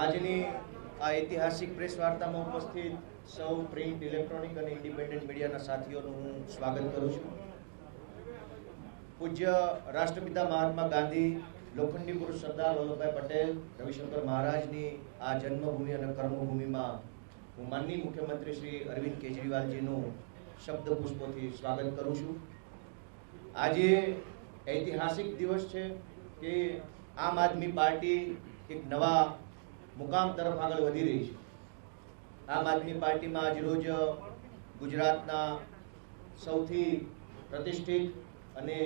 આજની આ ઐતિહાસિક પ્રેસ વાર્તામાં ઉપસ્થિત સૌ પ્રિન્ટ, ઇલેક્ટ્રોનિક અને ઇન્ડિપેન્ડન્ટ મીડિયાના સાથીઓનું હું સ્વાગત કરું છું. પૂજ્ય રાષ્ટ્રપિતા મહાત્મા ગાંધી, લોખંડી પુરુષ સરદાર વલ્લભભાઈ પટેલ, રવિશંકર મહારાજની આ જન્મભૂમિ અને કર્મભૂમિમાં હું માનનીય મુખ્યમંત્રી શ્રી અરવિંદ કેજરીવાલજીનું શબ્દ પુષ્પોથી સ્વાગત કરું છું. આજે ઐતિહાસિક દિવસ છે કે આમ આદમી પાર્ટી એક નવા મુકામ તરફ આગળ વધી રહી છે. આમ આદમી પાર્ટીમાં આજરોજ ગુજરાતના સૌથી પ્રતિષ્ઠિત અને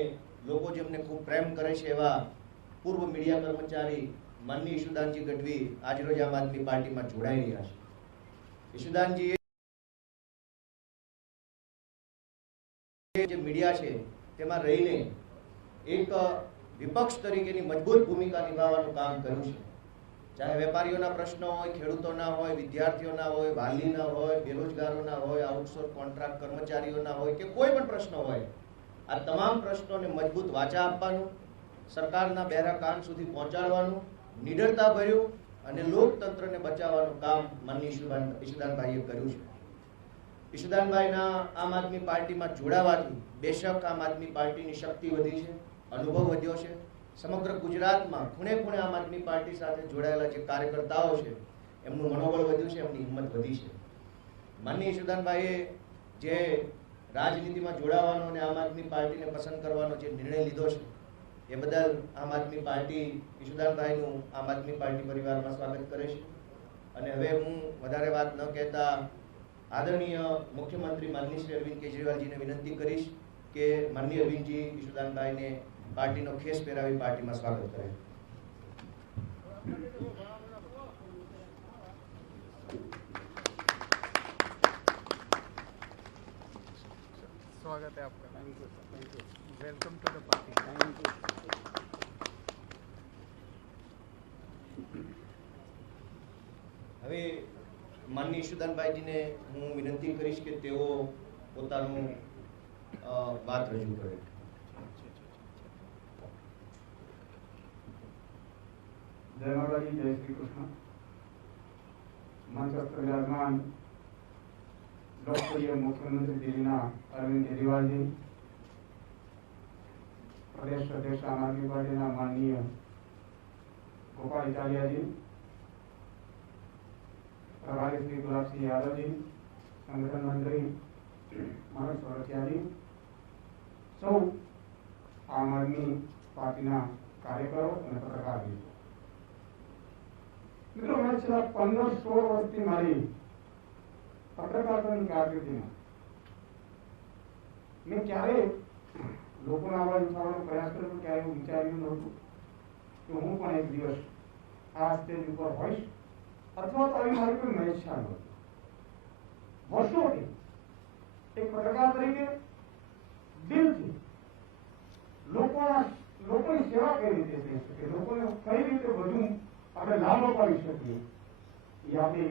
લોકો જેમને ખૂબ પ્રેમ કરે છે એવા પૂર્વ મીડિયા કર્મચારી માનનીય ઈશુદાનજી ગઢવી આજરોજ આમ આદમી પાર્ટીમાં જોડાઈ રહ્યા છે. ઈશુદાનજી જે મીડિયા છે તેમાં રહીને એક વિપક્ષ તરીકેની મજબૂત ભૂમિકા નિભાવવાનું કામ કર્યું છે. ચાહે વેપારીઓના પ્રશ્નો હોય, ખેડૂતોના હોય, વિદ્યાર્થીઓના હોય, વાલીના હોય, બેરોજગારોના હોય, આઉટસોર્સ કોન્ટ્રાક્ટ કર્મચારીઓના હોય કે કોઈ પણ પ્રશ્ન હોય, આ તમામ પ્રશ્નોને મજબૂત વાચા આપવાનું, સરકારના બહેરા કાન સુધી પહોંચાડવાનું, નિડરતા ભર્યું અને લોકતંત્રને બચાવવાનું કામ માનનીય ઈશુદાનભાઈએ કર્યું છે. ઈશુદાનભાઈના આમ આદમી પાર્ટીમાં જોડાવાથી બેશક આમ આદમી પાર્ટીની શક્તિ વધી છે, અનુભવ વધ્યો છે. સમગ્ર ગુજરાતમાં ખૂણે ખૂણે આમ આદમી પાર્ટી સાથે જોડાયેલા જે કાર્યકર્તાઓ છે એમનું મનોબળ વધ્યું છે, એમની હિંમત વધી છે. માનનીય ઈશુદાનભાઈએ જે રાજનીતિમાં જોડાવાનો અને આમ આદમી પાર્ટીને પસંદ કરવાનો જે નિર્ણય લીધો છે એ બદલ આમ આદમી પાર્ટી ઈશુદાનભાઈનું આમ આદમી પાર્ટી પરિવારમાં સ્વાગત કરે છે. અને હવે હું વધારે વાત ન કહેતા આદરણીય મુખ્યમંત્રી માનનીય શ્રી અરવિંદ કેજરીવાલજીને વિનંતી કરીશ કે માનનીય અરવિંદજી ઈશુદાનભાઈને પાર્ટીનો ખેસ પહેરાવી પાર્ટીમાં સ્વાગત કરે. स्वागत है आपका. Thank you. Welcome to the party. Thank you. હવે માનનીય ઈશુદાનભાઈજીને હું વિનંતી કરીશ કે તેઓ પોતાનું વાત રજૂ કરે. जय माता जी, जय श्री कृष्ण. मंच पर विराजमान लोकप्रिय मुख्यमंत्री दिल्लीना अरविंद केजरीवाल जी, प्रदेश अध्यक्ष आम आदमी पार्टी माननीय गोपाल इटालिया जी, प्रभारी श्री गुलाब सिंह यादव जी, संगठन मंत्री मनोज सोरठिया जी, सौ आम आदमी पार्टी कार्यकरो और पत्रकार जी. मित्रों, मैं छेल्ला 15-16 वर्षथी मारी पत्रकारितानी कारकिर्दीमां मैं क्यारे लोकोनो अवाज उठावવાનો प्रयास કર્યો, પણ ક્યારે એવું વિચાર્યું નહોતું કે હું પણ એક દિવસ આ સ્ટેજ ઉપર હોઈશ અથવા તો આવી મારી કોઈ મહેચ્છા નહોતી. વર્ષોથી એક પત્રકાર તરીકે દિલથી લોકોની સેવા કઈ રીતે થઈ શકે, લોકોને કઈ રીતે વધુ આપણે લાભ અપાવી શકીએ એ આપણે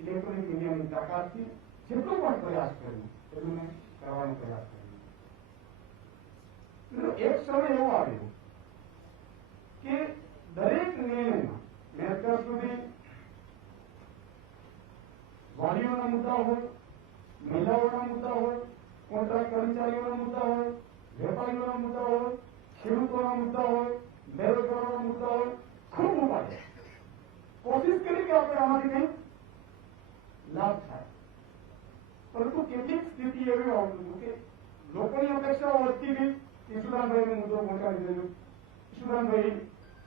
ઇલેક્ટ્રોનિક મીડિયાની તાકાતથી જેટલો પણ પ્રયાસ કર્યો એટલું મેં કરવાનો પ્રયાસ કર્યો. એક સમય એવો આવ્યો કે દરેક નિર્ણયમાં મેં અત્યાર સુધી વાલીઓના મુદ્દા હોય, મહિલાઓના મુદ્દા હોય, કોન્ટ્રાક્ટ કર્મચારીઓના મુદ્દા હોય, વેપારીઓના મુદ્દા હોય, ખેડૂતોના મુદ્દા હોય, બેરોજગારોના મુદ્દા હોય, ખૂબ ઉપાડ્યા. कोशिश करी कि આપણે આમાંથી કંઈક લાભ થાય. પરંતુ કેટલીક સ્થિતિ એવી આવતી કે લોકોની અપેક્ષાઓ વધતી ગઈ. ઈશુદાનભાઈનો મુદ્દો પહોંચાડી દેજો, ઈશુદાનભાઈ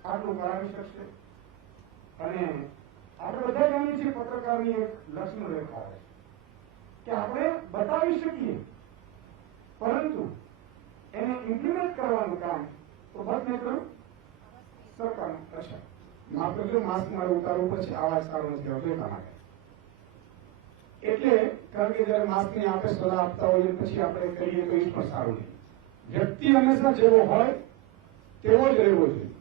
આટલું કરાવી શકશે. અને આપણે બધા જાણીએ છીએ પત્રકારની એક લક્ષણ રેખા હોય કે આપણે બતાવી શકીએ પરંતુ એને ઇમ્પ્લિમેન્ટ કરવાનું કામ તો બસ નહીં કરું સરકારનું. અચ્છા, માફ કરજો, માસ્ક મારે ઉતારવું પછી આવાજ સારો નથી આવતો એટલા માટે. એટલે કારણ કે જયારે માસ્કની આપણે સલાહ આપતા હોઈએ પછી આપણે કરીએ તો એ પણ સારું નહીં. વ્યક્તિ હંમેશા જેવો હોય તેવો જ રહેવો જોઈએ.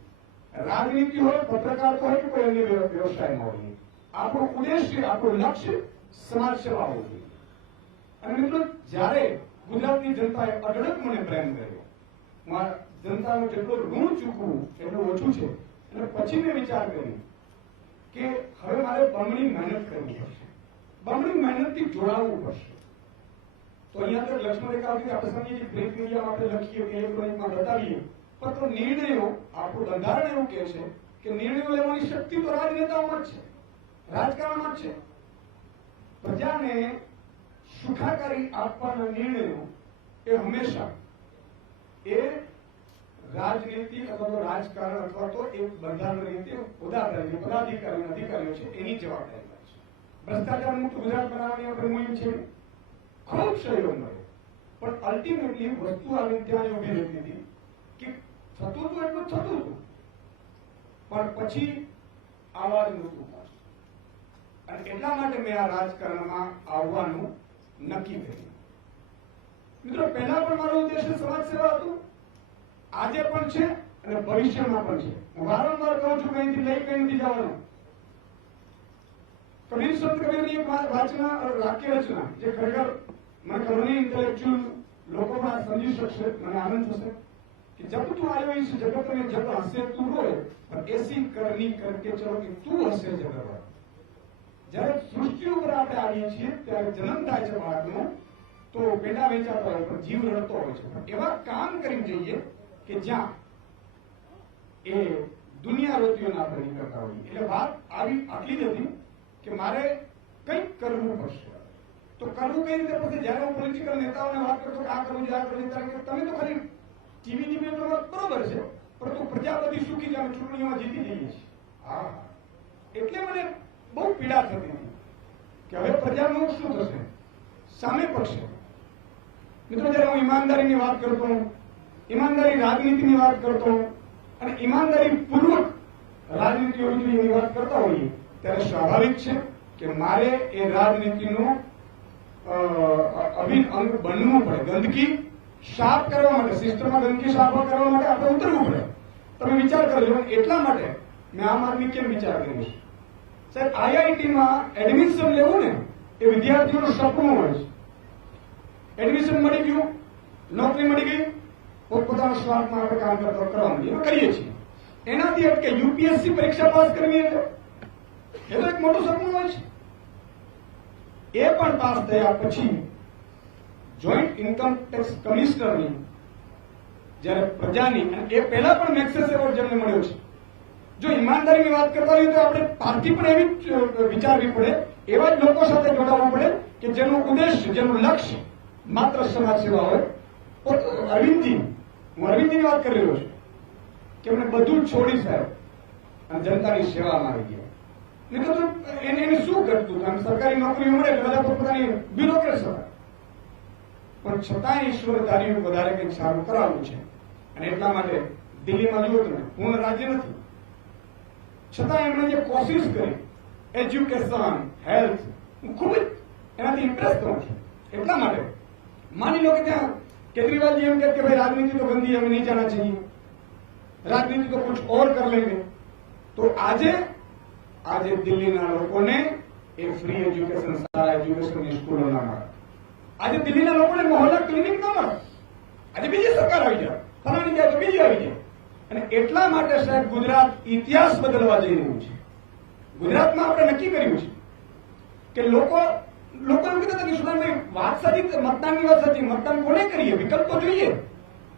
રાજનીતિ હોય, પત્રકાર હોય કે કોઈ અન્ય વ્યવસાયમાં હોય, આપણું ઉદ્દેશ્ય, આપણું લક્ષ્ય સમાજ સેવા હોવું જોઈએ. અને મિત્રો, જયારે ગુજરાતની જનતાએ અઢળક મને પ્રેમ કર્યો, જનતાનું જેટલું ઋણ ચૂકવું એટલું ઓછું છે. અને પછી મેં વિચાર કર્યો કે કે હવે મારે બમણી મહેનત કરવી પડશે, બમણી મહેનતથી જોડાવવું પડશે. તો અહીંયા તો લક્ષ્મણ રેખા આવતી આપણે સમજીએ બ્રેક મીડિયામાં આપણે લખીએ કે ઇલેક્ટ્રોનિકમાં બતાવીએ, પણ તો નિર્ણયો આપણું બંધારણ એવું કહે છે કે નિર્ણયો લેવાની શક્તિ તો રાજનેતાઓમાં જ છે, રાજકારણમાં જ છે. પ્રજાને સુખાકારી આપવાના નિર્ણયો એ હંમેશા એ રાજનીતિ અથવા તો રાજકારણ અથવા તો એક બંધારણ રીતે પદાધિકારીઓ અધિકારીઓ છે એની જવાબદારી હોય છે. ભ્રષ્ટાચાર મુક્ત ગુજરાત બનાવવાની આપણે મુહિમ છે, ખૂબ સહયોગ મળ્યો, પણ અલ્ટિમેટલી વસ્તુ આવી ત્યાં ઉભી રહેતી હતી કે થતું હતું એટલું થતું હતું, પણ પછી આવાજ નહોતું થતું. અને એટલા માટે મેં આ રાજકારણમાં આવવાનું નક્કી કર્યું. મિત્રો, પહેલા પણ મારો ઉદ્દેશ્ય સમાજ સેવા હતું, આજે પણ છે અને ભવિષ્યમાં પણ છે. હું વારંવાર કહું છું કે અહીંથી લઈ કઈ નથી જવાનું. કબીર સંત કબીરની એક વાક્ય રચના જે ખરેખર મને ઘણી ઇન્ટેલેક્ચ્યુઅલ લોકો પણ સમજી શકશે, મને આનંદ થશે कि जब तू आयो इस जगत में जब हंसे तू रोए और ऐसी करनी करके चलो कि તું હસે જગત. જ્યારે સૃષ્ટિ ઉપર આપણે આવીએ છીએ ત્યારે જન્મ થાય છે બાળકનો, તો પેટા વેચાતો હોય પણ જીવ રડતો હોય છે. એવા કામ કરી જઈએ કે જ્યાં એ દુનિયા રોતીઓ ના આપણે નીકળતા હોઈએ. એટલે વાત આવી આટલી જ હતી કે મારે કંઈક કરવું પડશે. તો કરવું કઈ રીતે પડશે? જયારે હું પોલિટિકલ નેતાઓને વાત કરતો કે આ કરવું છે, આ કરવું છે, તમે તો ખાલી ટીવી ડિબેટમાં બરોબર છે, પરંતુ પ્રજા બધી સુખી જાય, ચૂંટણીઓમાં જીતી જઈએ છીએ. હા, એટલે મને બહુ પીડા થતી હતી કે હવે પ્રજાનું શું થશે, સામે પડશે. મિત્રો, જયારે હું ઈમાનદારીની વાત કરતો, ઈમાનદારી રાજનીતિની વાત કરતો અને ઈમાનદારી પૂર્વક રાજનીતિ હોવી જોઈએ એની વાત કરતા હોઈએ, ત્યારે સ્વાભાવિક છે કે મારે એ રાજનીતિનું અભિન્ન અંગ બનવું પડે. ગંદકી સાફ કરવા માટે, સિસ્ટમમાં ગંદકી સાફ કરવા માટે આપણે ઉતરવું પડે. તમે વિચાર કરજો. એટલા માટે મેં આમ આદમી કેમ વિચાર કર્યો છે? સાહેબ, આઈઆઈટીમાં એડમિશન લેવું ને એ વિદ્યાર્થીઓનું સપનું હોય છે. એડમિશન મળી ગયું, નોકરી મળી ગઈ, પોતપોતાના સ્વાર્થમાં આપણે કામ કરવા માંડીએ, કરીએ છીએ. એનાથી અટકે યુપીએસસી પરીક્ષા પાસ કરવી એટલે એ તો એક મોટું સપનું હોય છે. એ પણ પાસ થયા પછી જોઈન્ટ ઇન્કમ ટેક્સ કમિશનરની જયારે પ્રજાની, એ પહેલા પણ મેક્સેસ એવોર્ડ જેમને મળ્યો છે. જો ઈમાનદારીની વાત કરતા હોઈએ તો આપણે પાર્ટી પણ એવી વિચારવી પડે, એવા જ લોકો સાથે જોડાવવું પડે કે જેનું ઉદ્દેશ્ય, જેનું લક્ષ્ય માત્ર સમાજ સેવા હોય. અરવિંદજી, હું અરવિંદજીની વાત કરી રહ્યો છું કે એમને બધું જ છોડી સાહેબ અને જનતાની સેવામાં આવી ગયા. નહીં તો એને શું કરતું? સરકારી નોકરી મળે એટલે બધા પોતાની બ્યુરોક્રેટ્સ હતા, પણ છતાં ઈશ્વર ધાર્યું વધારે કંઈક સારું કરાવવું છે. અને એટલા માટે દિલ્હીમાં જુઓ તમે, પૂર્ણ રાજ્ય નથી, છતાં એમણે જે કોશિશ કરી એજ્યુકેશન, હેલ્થ, હું ખૂબ જ એનાથી ઇમ્પ્રેસ થઉં છું. એટલા માટે માની લો કે ત્યાં કેજરીવાલજી એમ કહે કે ભાઈ રાજનીતિ તો ગંદી, હमें नहीं जाना चाहिए, राजनीति तो कुछ और कर लेंगे. तो આજે દિલ્હીના લોકોને એ ફ્રી એજ્યુકેશન, સારા એજ્યુકેશનની સ્કૂલો ના મળે. આજે દિલ્હીના લોકોને મોહલ્લા ક્લિનિક ના મળે. આજે બીજી સરકાર આવી જાય, ફલાણી જાય તો બીજી આવી જાય. અને એટલા માટે સાહેબ ગુજરાત ઇતિહાસ બદલવા જઈ રહ્યું છે. ગુજરાતમાં આપણે નક્કી કર્યું છે કે લોકો એમ કહેતા હતા કે સુદાનભાઈ વાત સાચી, મતદાનની વાત સાચી, મતદાન કોને કરીએ, વિકલ્પ તો જોઈએ.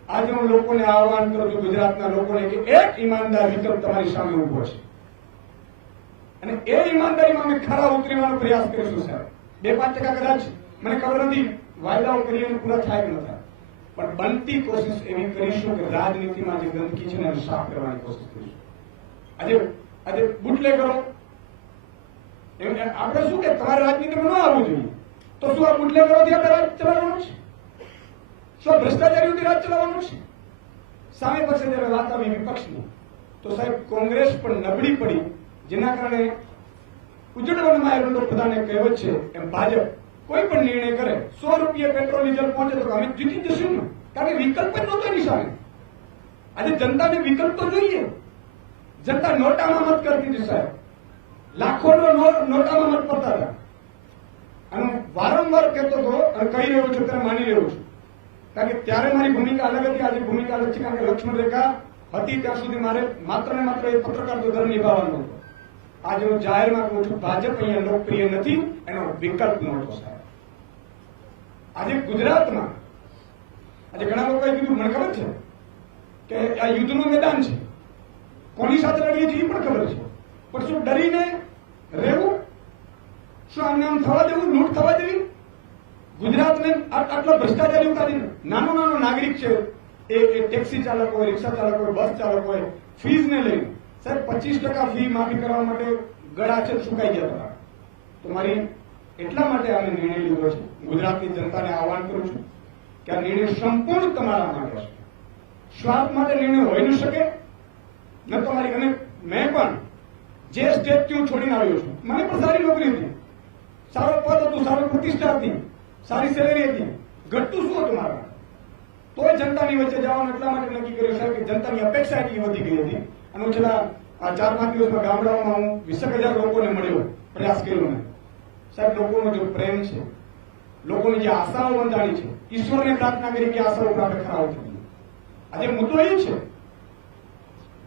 આજે હું લોકોને આહવાન કરું છું, ગુજરાતના લોકોને, કે એક ઈમાનદાર વિકલ્પ તમારી સામે ઉભો છે અને એ ઈમાનદારીમાં અમે ખરા ઉતરવાનો પ્રયાસ કરીશું સાહેબ. 2-5% કદાચ મને ખબર નથી વાયદાઓ કરીએ પૂરા થાય કે ન થાય, પણ બનતી કોશિશ એવી કરીશું કે રાજનીતિમાં જે ગંદકી છે એને સાફ કરવાની કોશિશ કરીશું. આજે બુટલેગરો, આપણે શું કે તમારે રાજનીતિમાં ન આવવું જોઈએ, તો શું આ બુટલેગરોથી આપણે રાજ ચલાવવાનું છે? શું ભ્રષ્ટાચારીઓથી રાજ ચલાવવાનું છે? સામે પક્ષે જયારે વાત આવી વિપક્ષની, તો સાહેબ કોંગ્રેસ પણ નબળી પડી, જેના કારણે ઉજળવનમાં એરંડો પ્રધાને કહેવત છે એમ ભાજપ કોઈ પણ નિર્ણય કરે, 100 રૂપિયા પેટ્રોલ ડીઝલ પહોંચે તો અમે જીતી જશું ને, કારણ કે વિકલ્પ જ નહોતો એની સામે. આજે જનતાને વિકલ્પ તો જોઈએ. જનતા નોટામાં મત કરતી હતી સાહેબ, લાખોનો નોટામાં મત પડતા હતા. અને વારંવાર કહેતો હતો અને કહી રહ્યો છું, ત્યારે માની રહ્યો છું, કારણ કે ત્યારે મારી ભૂમિકા અલગ હતી, આજે ભૂમિકા અલગ છે. કારણ કે લક્ષ્મણ રેખા હતી ત્યાં સુધી મારે માત્ર ને માત્ર એ પત્રકાર ધર્મ નિભાવવાનો હતો. આજે હું જાહેરમાં કહું છું, ભાજપ અહીંયા લોકપ્રિય નથી, એનો વિકલ્પ નહોતો સાહેબ. આજે ગુજરાતમાં આજે ઘણા લોકોએ કીધું, મને ખબર છે કે આ યુદ્ધનું મેદાન છે, કોની સાથે લડીએ છીએ એ પણ ખબર છે, પણ શું ડરીને રહેવું? શું આમને આમ થવા દેવું, લૂંટ થવા દેવી? ગુજરાતને આટલો ભ્રષ્ટાચારી ઉતારીને નાનો નાનો નાગરિક છે, એ ટેક્સી ચાલક હોય, રિક્ષા ચાલક હોય, બસ ચાલક હોય, ફીઝને લઈને સાહેબ 25% ફી માફી કરવા માટે ગળા છે સુકાઈ ગયા હતા. તો મારી એટલા માટે અમે નિર્ણય લીધો છે, ગુજરાતની જનતાને આહવાન કરું છું કે આ નિર્ણય સંપૂર્ણ તમારા માટે છે. સ્વાર્થ માટે નિર્ણય હોઈ ન શકે ન તમારી. અને મેં પણ જે સ્ટેટથી હું છોડીને આવ્યો છું, મને પણ સારી નોકરી હતી, સારો પદ હતું, સારો પ્રતિષ્ઠા હતી, સારી સેલેરી હતી, ઘટતું શું હતું મારા? તોય જનતાની વચ્ચે જવાનું એટલા માટે નક્કી કર્યું સાહેબ કે જનતાની અપેક્ષા એટલી વધી ગઈ હતી. અને હું છેલ્લા 4-5 દિવસમાં ગામડાઓમાં હું 20,000 લોકોને મળ્યો, પ્રયાસ કર્યો ને સાહેબ. લોકોનો જો પ્રેમ છે, લોકોની જે આશાઓ બંધાણી છે, ઈશ્વરને પ્રાર્થના કરી કે આશાઓ આપણે ખરા ઉતરીએ. આજે મુદ્દો એ છે,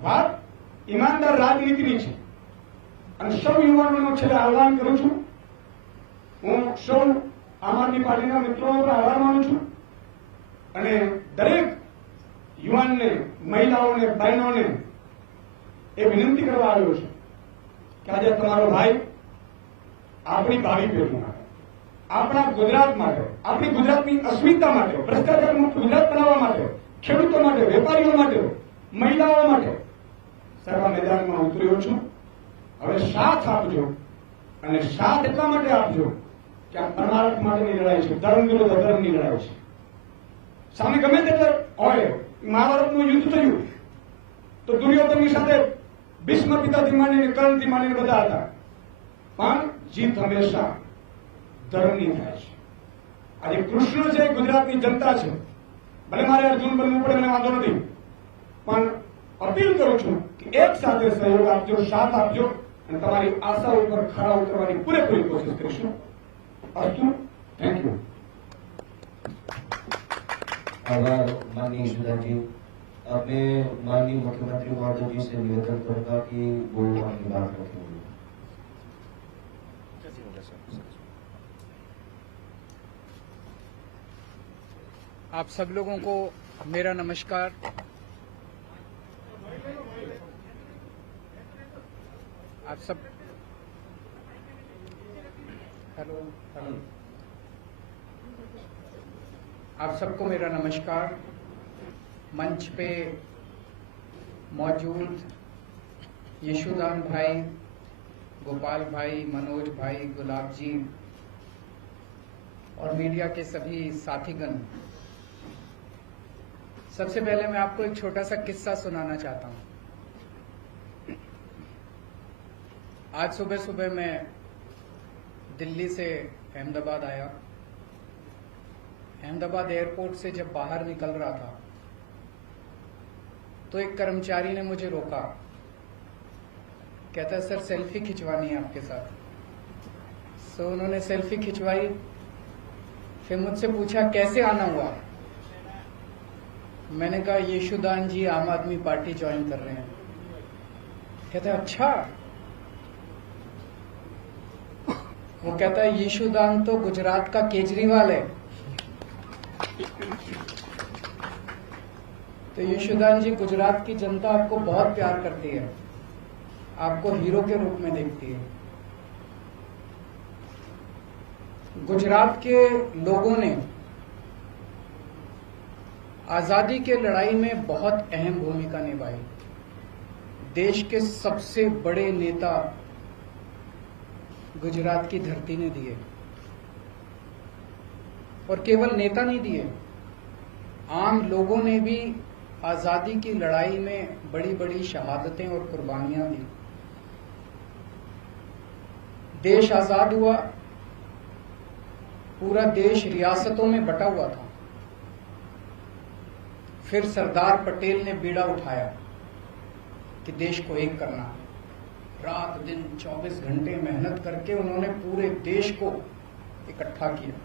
વાત ઈમાનદાર રાજનીતિની છે. અને સૌ યુવાનોનું છેલ્લે આહવાન કરું છું, હું સૌ આમ આદમી પાર્ટીના મિત્રોનો પણ આભાર માનું છું. અને દરેક યુવાનને, મહિલાઓને, બહેનોને એ વિનંતી કરવા આવ્યો છું કે આજે તમારો ભાઈ આપણી ભાવિ પેઢી માટે, આપણા ગુજરાત માટે, આપણી ગુજરાતની અસ્મિતા માટે, ભ્રષ્ટાચાર મુક્ત ગુજરાત બનાવવા માટે, ખેડૂતો માટે, વેપારીઓ માટે, મહિલાઓ માટે સાહેબ મેદાનમાં ઉતર્યો છું. હવે સાથ આપજો. અને સાથ એટલા માટે આપજો કે આ પરમાર્થ માટેની લડાઈ છે, ધર્મ વિરુદ્ધ અધર્મની લડાઈ છે. સામે ગમે તેટલે હોય, મહાભારતનું યુદ્ધ થયું તો દુર્યોધનની સાથે ભીષ્મ પિતાથી માંડીને કર્ણથી માંડીને બધા હતા, પણ જીત હંમેશા ધર્મની થાય છે. આજે કૃષ્ણ છે, ગુજરાતની જનતા છે. ભલે મારે અર્જુન બનવું પડે, મને વાંધો નથી, પણ અપીલ કરું છું કે એક સાથે સહયોગ આપજો, સાથ આપજો અને તમારી આશાઓ ઉપર ખરા ઉતરવાની પૂરેપૂરી કોશિશ કરીશું. અસ્તુ. Thank you. आभार माननीय यशोदा जी. अब मैं माननीय मुख्यमंत्री महोदय जी से निवेदन करूंगा कि वो अपनी बात रखेंगे. आप सब लोगों को मेरा नमस्कार. आप सब हेलो आप सबको मेरा नमस्कार. मंच पे मौजूद यशोदान भाई, गोपाल भाई, मनोज भाई, गुलाब जी और मीडिया के सभी साथीगण, सबसे पहले मैं आपको एक छोटा सा किस्सा सुनाना चाहता हूं. आज सुबह सुबह मैं दिल्ली से अहमदाबाद आया. अहमदाबाद एयरपोर्ट से जब बाहर निकल रहा था तो एक कर्मचारी ने मुझे रोका. कहता है सर सेल्फी खिंचवानी है आपके साथ. सो उन्होंने सेल्फी खिंचवाई. फिर मुझसे पूछा कैसे आना हुआ. मैंने कहा यशोदान जी आम आदमी पार्टी ज्वाइन कर रहे हैं. कहता है अच्छा. वो कहता है यशोदान तो गुजरात का केजरीवाल है. तो यशोदान जी, गुजरात की जनता आपको बहुत प्यार करती है, आपको हीरो के रूप में देखती है. गुजरात के लोगों ने आजादी के लड़ाई में बहुत अहम भूमिका निभाई. देश के सबसे बड़े नेता गुजरात की धरती ने दिए. और केवल नेता नहीं दिए, आम लोगों ने भी आजादी की लड़ाई में बड़ी बड़ी शहादतें और कुर्बानियां दी. देश आजाद हुआ, पूरा देश रियासतों में बटा हुआ था. फिर सरदार पटेल ने बीड़ा उठाया कि देश को एक करना है. रात दिन 24 घंटे मेहनत करके उन्होंने पूरे देश को इकट्ठा किया.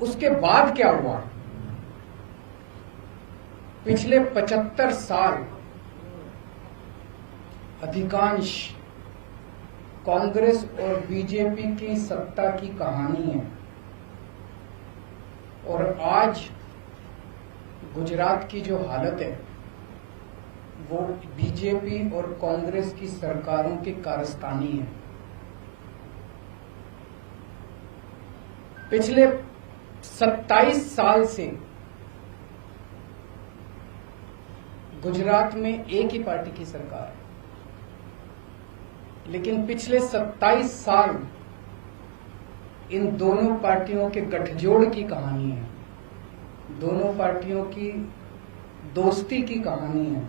उसके बाद क्या हुआ? पिछले 75 साल अधिकांश कांग्रेस और बीजेपी की सत्ता की कहानी है। और आज गुजरात की जो हालत है वो बीजेपी और कांग्रेस की सरकारों की कारस्तानी है। पिछले 27 साल से गुजरात में एक ही पार्टी की सरकार है, लेकिन पिछले 27 साल इन दोनों पार्टियों के गठजोड़ की कहानी है, दोनों पार्टियों की दोस्ती की कहानी है।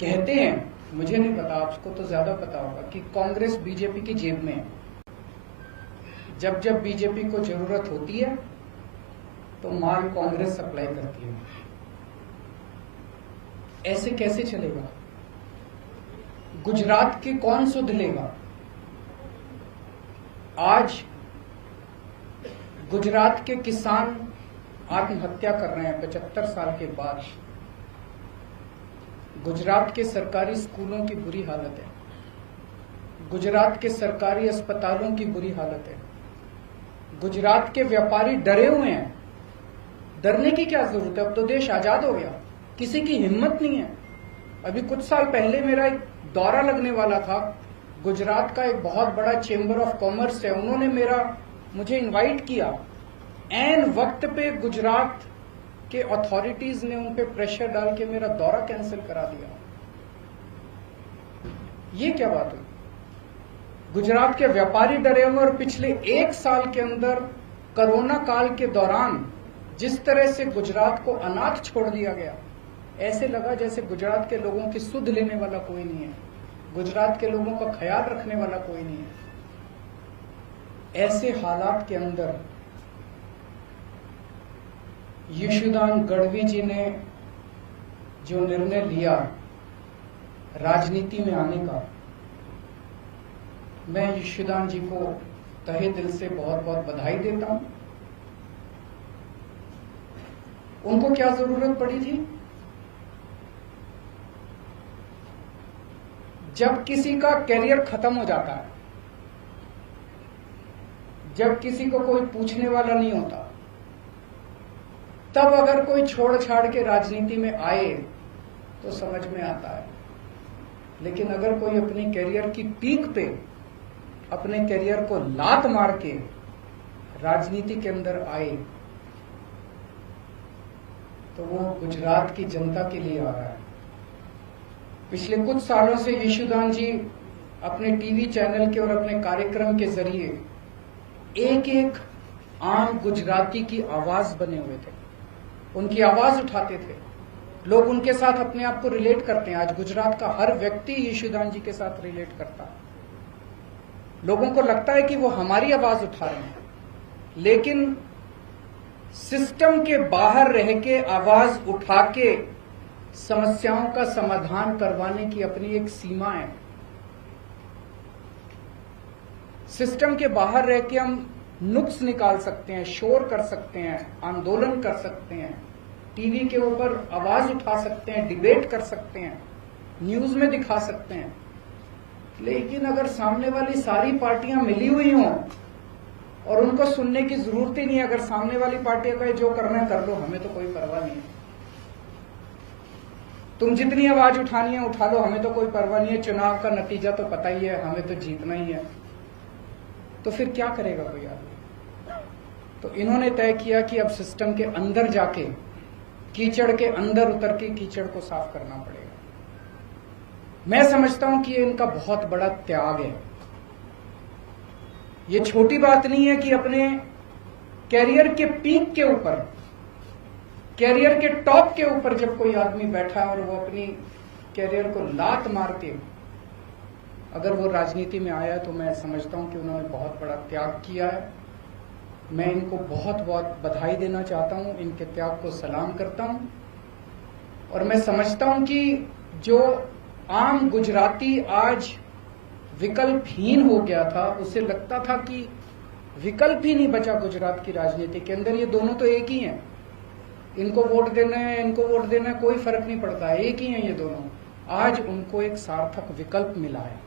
कहते हैं, मुझे नहीं पता, आपको तो ज्यादा पता होगा, कि कांग्रेस बीजेपी की जेब में है। जब जब बीजेपी को जरूरत होती है तो माल कांग्रेस सप्लाई करती है। ऐसे कैसे चलेगा? गुजरात के कौन सुध लेगा? आज गुजरात के किसान आत्महत्या कर रहे हैं 75 साल के बाद। गुजरात के सरकारी स्कूलों की बुरी हालत है, गुजरात के सरकारी अस्पतालों की बुरी हालत है। गुजरात के व्यापारी डरे हुए हैं। डरने की क्या जरूरत है? अब तो देश आजाद हो गया, किसी की हिम्मत नहीं है। अभी कुछ साल पहले मेरा एक दौरा लगने वाला था। गुजरात का एक बहुत बड़ा चेंबर ऑफ कॉमर्स है, उन्होंने मुझे इनवाइट किया। ऐन वक्त पे गुजरात के अथॉरिटीज ने उन पे प्रेशर डाल के मेरा दौरा कैंसिल करा दिया। ये क्या बात हुई? गुजरात के व्यापारी डरे हुए। और पिछले 1 साल के अंदर कोरोना काल के दौरान जिस तरह से गुजरात को अनाथ छोड़ दिया गया, ऐसे लगा जैसे गुजरात के लोगों की सुध लेने वाला कोई नहीं है, गुजरात के लोगों का ख्याल रखने वाला कोई नहीं है। ऐसे हालात के अंदर यशोदान गढ़वी जी ने जो निर्णय लिया राजनीति में आने का, मैं यशोदान जी को तहे दिल से बहुत बहुत बधाई देता हूं। उनको क्या जरूरत पड़ी थी? जब किसी का करियर खत्म हो जाता है, जब किसी को कोई पूछने वाला नहीं होता, तब अगर कोई छोड़ छाड़ के राजनीति में आए तो समझ में आता है। लेकिन अगर कोई अपनी करियर की पीक पे अपने करियर को लात मार के राजनीति के अंदर आए तो वो गुजरात की जनता के लिए आ रहा है। पिछले कुछ सालों से यशोदान जी अपने टीवी चैनल के और अपने कार्यक्रम के जरिए एक एक आम गुजराती की आवाज बने हुए थे, उनकी आवाज उठाते थे। लोग उनके साथ अपने आप को रिलेट करते हैं। आज गुजरात का हर व्यक्ति यशोदान जी के साथ रिलेट करता है। लोगों को लगता है कि वो हमारी आवाज उठा रहे हैं, लेकिन सिस्टम के बाहर रह के आवाज उठा के समस्याओं का समाधान करवाने की अपनी एक सीमा है। सिस्टम के बाहर रह के हम नुक्स निकाल सकते हैं, शोर कर सकते हैं, आंदोलन कर सकते हैं, टीवी के ऊपर आवाज उठा सकते हैं, डिबेट कर सकते हैं, न्यूज में दिखा सकते हैं। लेकिन अगर सामने वाली सारी पार्टियां मिली हुई हों और उनको सुनने की जरूरत ही नहीं है, अगर सामने वाली पार्टियां कहे जो करना है कर लो, हमें तो कोई परवाह नहीं है, तुम जितनी आवाज उठानी है उठा लो, हमें तो कोई परवाह नहीं है, चुनाव का नतीजा तो पता ही है, हमें तो जीतना ही है, तो फिर क्या करेगा कोई आदमी? तो इन्होंने तय किया कि अब सिस्टम के अंदर जाके, कीचड़ के अंदर उतर के कीचड़ को साफ करना पड़ेगा। मैं समझता हूं कि ये इनका बहुत बड़ा त्याग है। ये छोटी बात नहीं है कि अपने कैरियर के पीक के ऊपर, कैरियर के टॉप के ऊपर जब कोई आदमी बैठा और वो अपनी कैरियर को लात मार के अगर वो राजनीति में आया, तो मैं समझता हूं कि उन्होंने बहुत बड़ा त्याग किया है। मैं इनको बहुत बहुत बधाई देना चाहता हूं, इनके त्याग को सलाम करता हूं। और मैं समझता हूं कि जो आम गुजराती आज विकल्पहीन हो गया था, उसे लगता था कि विकल्प ही नहीं बचा गुजरात की राजनीति के अंदर, ये दोनों तो एक ही हैं, इनको वोट देना है, इनको वोट देना है, कोई फर्क नहीं पड़ता है, एक ही है ये दोनों। आज उनको एक सार्थक विकल्प मिला है।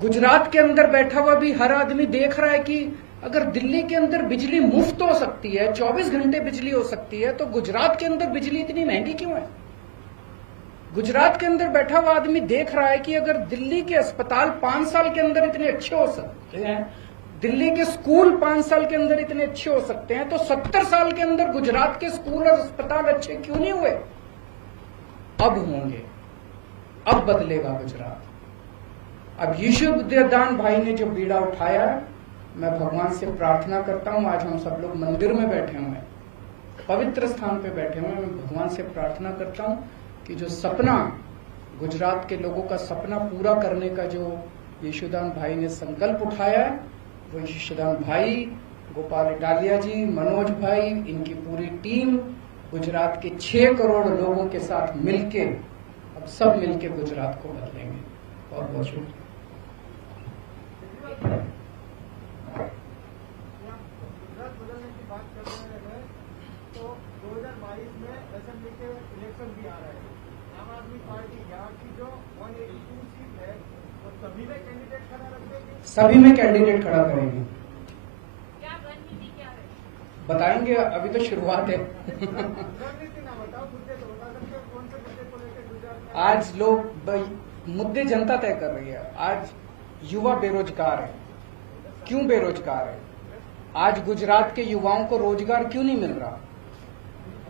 गुजरात के अंदर बैठा हुआ भी हर आदमी देख रहा है कि अगर दिल्ली के अंदर बिजली मुफ्त हो सकती है, 24 घंटे बिजली हो सकती है, तो गुजरात के अंदर बिजली इतनी महंगी क्यों है? गुजरात के अंदर बैठा हुआ आदमी देख रहा है कि अगर दिल्ली के अस्पताल 5 साल के अंदर इतने अच्छे हो सकते हैं, दिल्ली के स्कूल 5 साल के अंदर इतने अच्छे हो सकते हैं, तो 70 साल के अंदर गुजरात के स्कूल और अस्पताल अच्छे क्यों नहीं हुए? अब होंगे, अब बदलेगा गुजरात। अब यशोदान भाई ने जो बीड़ा उठाया है, मैं भगवान से प्रार्थना करता हूं, आज हम सब लोग मंदिर में बैठे हुए हैं, पवित्र स्थान पे बैठे हुए हैं, मैं भगवान से प्रार्थना करता हूं कि जो सपना, गुजरात के लोगों का सपना पूरा करने का जो यशोदान भाई ने संकल्प उठाया है, वो यशोदान भाई, गोपाल इटालिया जी, मनोज भाई, इनकी पूरी टीम गुजरात के 6 करोड़ लोगों के साथ मिलके, अब सब मिलके गुजरात को बदलेंगे। बहुत बहुत शुक्रिया। गुजरात बदलने की बात कर रहे हैं, तो 2022 में असेंबली के इलेक्शन भी आ रहे हैं। आम आदमी पार्टी यहाँ की जो 182 सीट है, वो सभी में कैंडिडेट खड़ा रख देगी। सभी में कैंडिडेट खड़ा करेंगे। क्या रणनीति क्या है? बताएंगे, अभी तो शुरुआत है। रणनीति ना बताओ, मुद्दे तो बता सकते हो, कौन से मुद्दे को लेकर गुजरात में आज लोग मुद्दे जनता तय कर रही है। आज युवा बेरोजगार है, क्यों बेरोजगार है? आज गुजरात के युवाओं को रोजगार क्यों नहीं मिल रहा?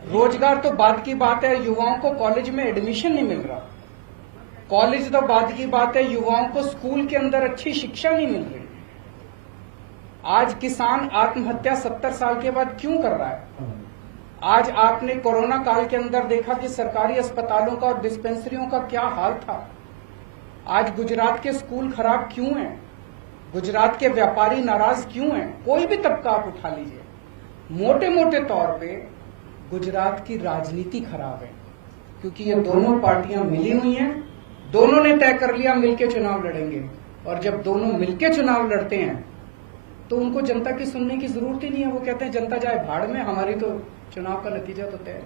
रोजगार तो बात की बात है, युवाओं को कॉलेज में एडमिशन नहीं मिल रहा। कॉलेज तो बात की बात है, युवाओं को स्कूल के अंदर अच्छी शिक्षा नहीं मिल रही। आज किसान आत्महत्या 70 साल के बाद क्यों कर रहा है? आज आपने कोरोना काल के अंदर देखा कि सरकारी अस्पतालों का और डिस्पेंसरियों का क्या हाल था। आज गुजरात के स्कूल खराब क्यों हैं? गुजरात के व्यापारी नाराज क्यों हैं? कोई भी तबका आप उठा लीजिए, मोटे मोटे तौर पे गुजरात की राजनीति खराब है, क्योंकि ये दोनों पार्टियां मिली हुई हैं, दोनों ने तय कर लिया मिलके चुनाव लड़ेंगे, और जब दोनों मिलके चुनाव लड़ते हैं तो उनको जनता की सुनने की जरूरत ही नहीं है। वो कहते हैं जनता जाए भाड़ में, हमारी तो चुनाव का नतीजा तो तय है।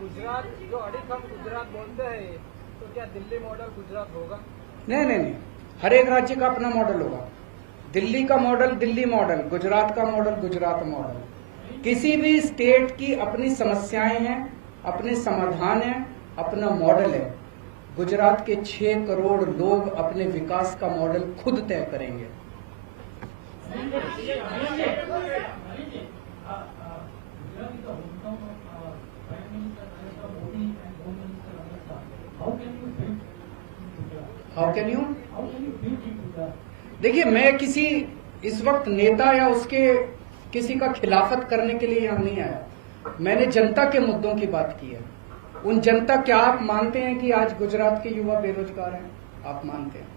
गुजरात जो अड़िखम गुजरात बोलते हैं, तो क्या दिल्ली मॉडल गुजरात होगा? नहीं, हर एक राज्य का अपना मॉडल होगा। दिल्ली का मॉडल दिल्ली मॉडल, गुजरात का मॉडल गुजरात मॉडल। किसी भी स्टेट की अपनी समस्याएं हैं, अपने समाधान हैं, अपना मॉडल है। गुजरात के 6 करोड़ लोग अपने विकास का मॉडल खुद तय करेंगे। How can you? देखिए, मैं किसी इस वक्त नेता या उसके किसी का खिलाफत करने के लिए यहाँ नहीं आया। मैंने जनता के मुद्दों की बात की है। उन जनता, क्या आप मानते हैं कि आज गुजरात के युवा बेरोजगार हैं? आप मानते हैं?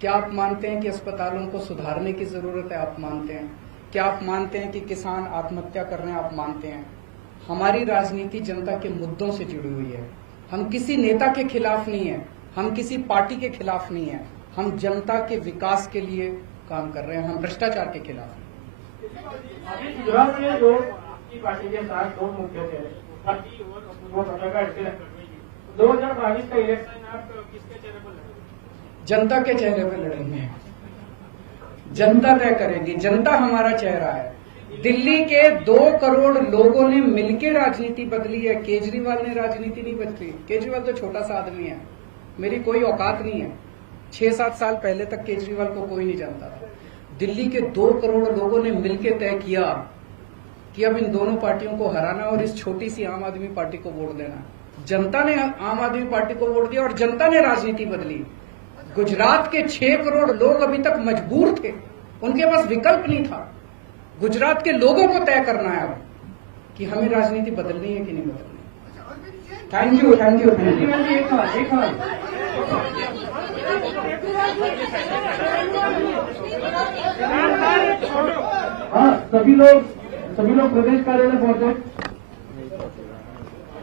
क्या आप मानते हैं कि अस्पतालों को सुधारने की जरूरत है? आप मानते हैं? क्या आप मानते हैं कि किसान आत्महत्या कर रहे हैं? आप मानते हैं? हमारी राजनीति जनता के मुद्दों से जुड़ी हुई है। हम किसी नेता के खिलाफ नहीं है, हम किसी पार्टी के खिलाफ नहीं है, हम जनता के विकास के लिए काम कर रहे हैं, हम भ्रष्टाचार के खिलाफ हैं। अभी गुजरात में जो आपकी पार्टी के साथ 2 मुद्दे थे, वो प्रकट थे। 2022 का इलेक्शन आप किसके चेहरे पर लड़ेंगे? जनता के चेहरे पर लड़ेंगे। जनता तय करेगी, जनता हमारा चेहरा है। दिल्ली के 2 करोड़ लोगों ने मिलकर राजनीति बदली है, केजरीवाल ने राजनीति नहीं बदली। केजरीवाल तो छोटा सा आदमी है, मेरी कोई औकात नहीं है। 6-7 साल पहले तक केजरीवाल को कोई नहीं जानता था। दिल्ली के 2 करोड़ लोगों ने मिलकर तय किया कि अब इन दोनों पार्टियों को हराना और इस छोटी सी आम आदमी पार्टी को वोट देना। जनता ने आम आदमी पार्टी को वोट दिया और जनता ने राजनीति बदली। गुजरात के 6 करोड़ लोग अभी तक मजबूर थे, उनके पास विकल्प नहीं था। गुजरात के लोगों को तय करना है अब कि हमें राजनीति बदलनी है कि नहीं बदलनी। Thank you, thank you, thank you. हाँ, सभी लोग प्रदेश कार्यालय पहुंचे।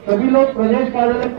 सभी लोग प्रदेश कार्यालय